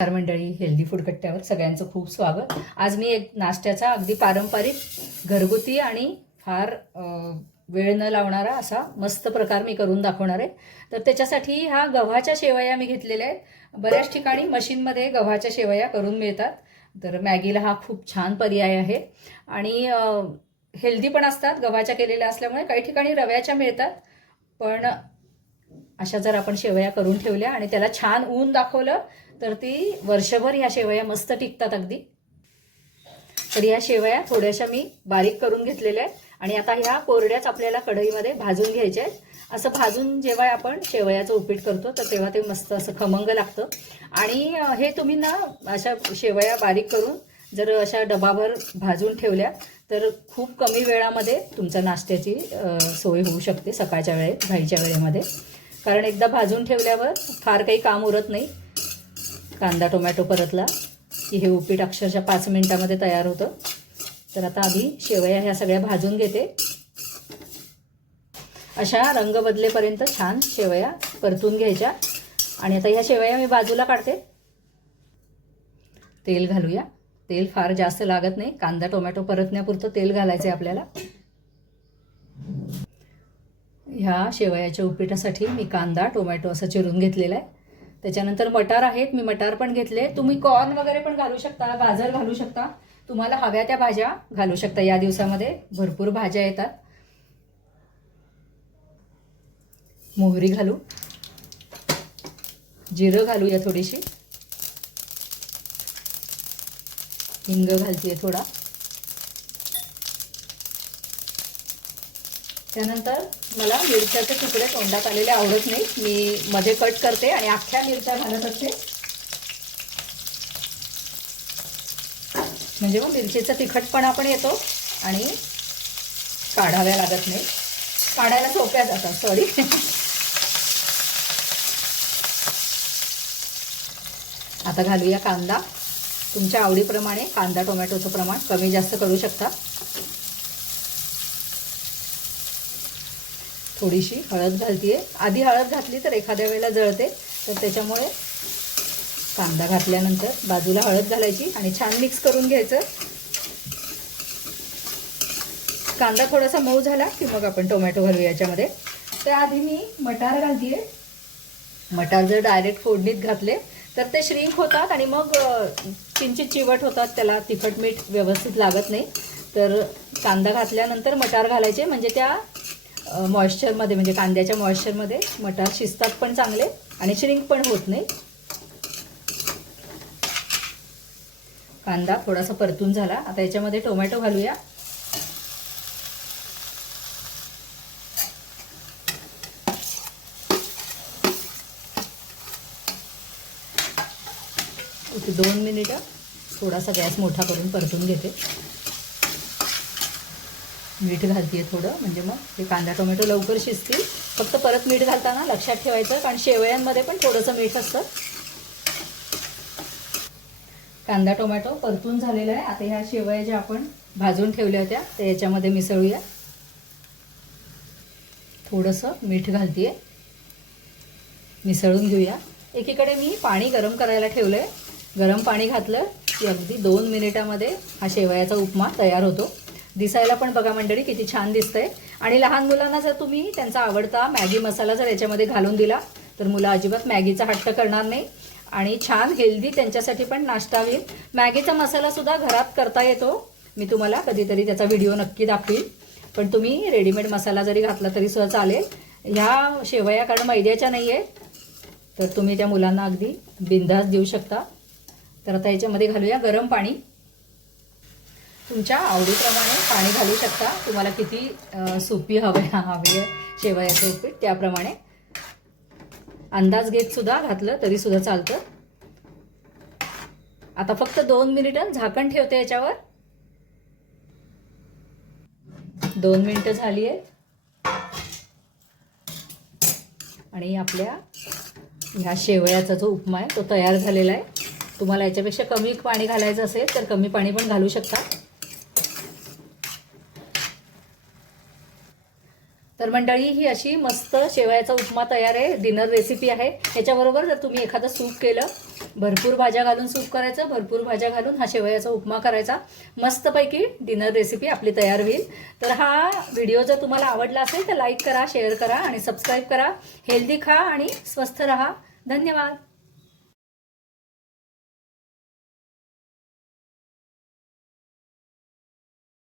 नमस्कार मंडळी, healthy food कट्ट्यावर सगळ्यांचं खूप स्वागत. आज मी एक नाश्त्याचा अगदी पारंपरिक घरगुती आणि फार वेळ न लावणारा असा मस्त प्रकार मी करून दाखवणार आहे. तर त्याच्यासाठी ह्या गव्हाच्या शेवया मी घेतलेल्या आहेत. बऱ्याच ठिकाणी मशीनमध्ये गव्हाच्या शेवया करून मिळतात. तर मॅगीला हा खूप छान पर्याय आहे आणि हेल्दी पण असतात गव्हाच्या केलेल्या असल्यामुळे. काही ठिकाणी रव्याच्या मिळतात, पण अशा जर आपण शेवया करून ठेवल्या आणि त्याला छान ऊन दाखवलं तर ती वर्षभर ह्या शेवया मस्त टिकतात अगदी. तर ह्या शेवया थोड्याशा मी बारीक करून घेतलेल्या आहेत आणि आता ह्या कोरड्याच आपल्याला कढईमध्ये भाजून घ्यायच्या आहेत. असं भाजून जेव्हा आपण शेवयाचं उपीट करतो तर तेव्हा ते मस्त असं खमंग लागतं. आणि हे तुम्ही ना अशा शेवया बारीक करून जर अशा डबाभर भाजून ठेवल्या तर खूप कमी वेळामध्ये तुमच्या नाश्त्याची सोय होऊ शकते सकाळच्या वेळेत, घाईच्या वेळेमध्ये. कारण एकदा भाजून ठेवल्यावर फार काही काम उरत नाही. कांदा टोमॅटो परतला की हे उपीट अक्षरशः 5 मिनिटामध्ये तयार होतं. तर आता आधी शेवया ह्या सगळ्या भाजून घेते. अशा रंग बदलेपर्यंत छान शेवया परतून घ्यायच्या. आणि आता ह्या शेवया मी बाजूला काढते. तेल घालूया. तेल फार जास्त लागत नाही, कांदा टोमॅटो परतण्यापुरतं तेल घालायचं आहे आपल्याला. ह्या शेवयाच्या उपीटासाठी मी कांदा टोमॅटो असं चिरून घेतलेला आहे. त्याच्यानंतर मटार आहेत, मी मटार पण घेतले. तुम्ही कॉर्न वगैरे पण घालू शकता, गाजर घालू शकता, तुम्हाला हव्या त्या भाज्या घालू शकता. या दिवसामध्ये भरपूर भाज्या येतात. मोहरी घालू, जिरं घालूया थोडीशी, हिंग घालते थोडा. त्यानंतर मला मिरच्याचे तुकडे तोंडात आलेले आवडत नाही, मी मध्ये कट करते आणि अख्ख्या मिरच्या घालत असते. म्हणजे मग मिरचीचा तिखटपणा पण येतो आणि काढाव्या लागत नाही, काढायला सोप्या जातात. सॉरी. आता घालूया कांदा. तुमच्या आवडीप्रमाणे कांदा टोमॅटोचं प्रमाण कमी जास्त करू शकता. थोडीशी हळद घालतीये. आधी हळद घातली तर एखाद्या वेळेला जळते, तर त्याच्यामुळे कांदा घातल्यानंतर बाजूला हळद घालायची आणि छान मिक्स करून घ्यायचं. कांदा थोडासा मऊ झाला की मग आपण टोमॅटो घालू याच्यामध्ये. तर आधी मी मटार घालतीये. मटार जर डायरेक्ट फोडणीत घातले तर ते श्रिंक होतात आणि मग किंचित चिवट होतात, त्याला तिखट मीठ व्यवस्थित लागत नाही. तर कांदा घातल्यानंतर मटार घालायचे, म्हणजे त्या मॉइश्चरमध्ये, म्हणजे कांद्याच्या मॉइश्चरमध्ये मटार शिजतात पण चांगले आणि श्रिंक पण होत नाही. कांदा थोडासा परतून झाला. आता याच्यामध्ये टोमॅटो घालूया. एक 2 मिनिटं थोडासा गॅस मोठा करून परतून घेते. मीठ घालते थोडं, म्हणजे मग हे कांदा टोमॅटो लवकर शिजतील. फक्त परत मीठ घालताना लक्षात ठेवायचं, कारण शेवयांमध्ये पण थोडंसं मीठ असतं. कांदा टोमॅटो परतून झालेला आहे. आता ह्या शेवया ज्या आपण भाजून ठेवल्या होत्या त्या याच्यामध्ये मिसळूया. थोडंसं मीठ घालते, मिसळून घेऊया. एकीकडे मी पाणी गरम करायला ठेवलं आहे. गरम पाणी घातलं की अगदी 2 मिनिटामध्ये हा शेवयाचा उपमा तयार होतो. दिसायला पण बघा मंडळी किती छान दिसतंय. आणि लहान मुलांना जर तुम्ही त्यांचा आवडता मॅगी मसाला जर याच्यामध्ये घालून दिला तर मुलं अजिबात मॅगीचा हट्ट करणार नाही आणि छान हेल्दी त्यांच्यासाठी पण नाश्ता होईल. मॅगीचा मसालासुद्धा घरात करता येतो. मी तुम्हाला कधीतरी त्याचा व्हिडिओ नक्की दाखवीन. पण तुम्ही रेडीमेड मसाला जरी घातला तरी सुद्धा चालेल. ह्या शेवया कारण मैद्याच्या नाही आहेत, तर तुम्ही त्या मुलांना अगदी बिनधास्त देऊ शकता. तर आता याच्यामध्ये घालूया गरम पाणी. तुमच्या आवडीप्रमाणे पाणी घालू शकता. तुम्हाला किती सुपी हवे शेवयाचं उपीट त्याप्रमाणे अंदाज घेत सुद्धा घातलं तरी सुद्धा चालतं. आता फक्त 2 मिनिटं झाकण ठेवते याच्यावर. 2 मिनिटं झाली आहेत आणि आपल्या ह्या शेवयाचा जो उपमा आहे तो तयार झालेला आहे. तुम्हाला याच्यापेक्षा कमी पाणी घालायचं असेल तर कमी पाणी पण घालू शकता. तर मंडळी ही अशी मस्त शेवयाचा उपमा तयार आहे, डिनर रेसिपी आहे. याच्याबरोबर जर तुम्ही एखादं सूप केलं, भरपूर भाज्या घालून सूप करायचं, भरपूर भाज्या घालून हा शेवयाचा उपमा करायचा, मस्तपैकी डिनर रेसिपी आपली तयार होईल. तर हा व्हिडिओ जर तुम्हाला आवडला असेल तर लाईक करा, शेअर करा आणि सबस्क्राईब करा. हेल्दी खा आणि स्वस्थ रहा. धन्यवाद.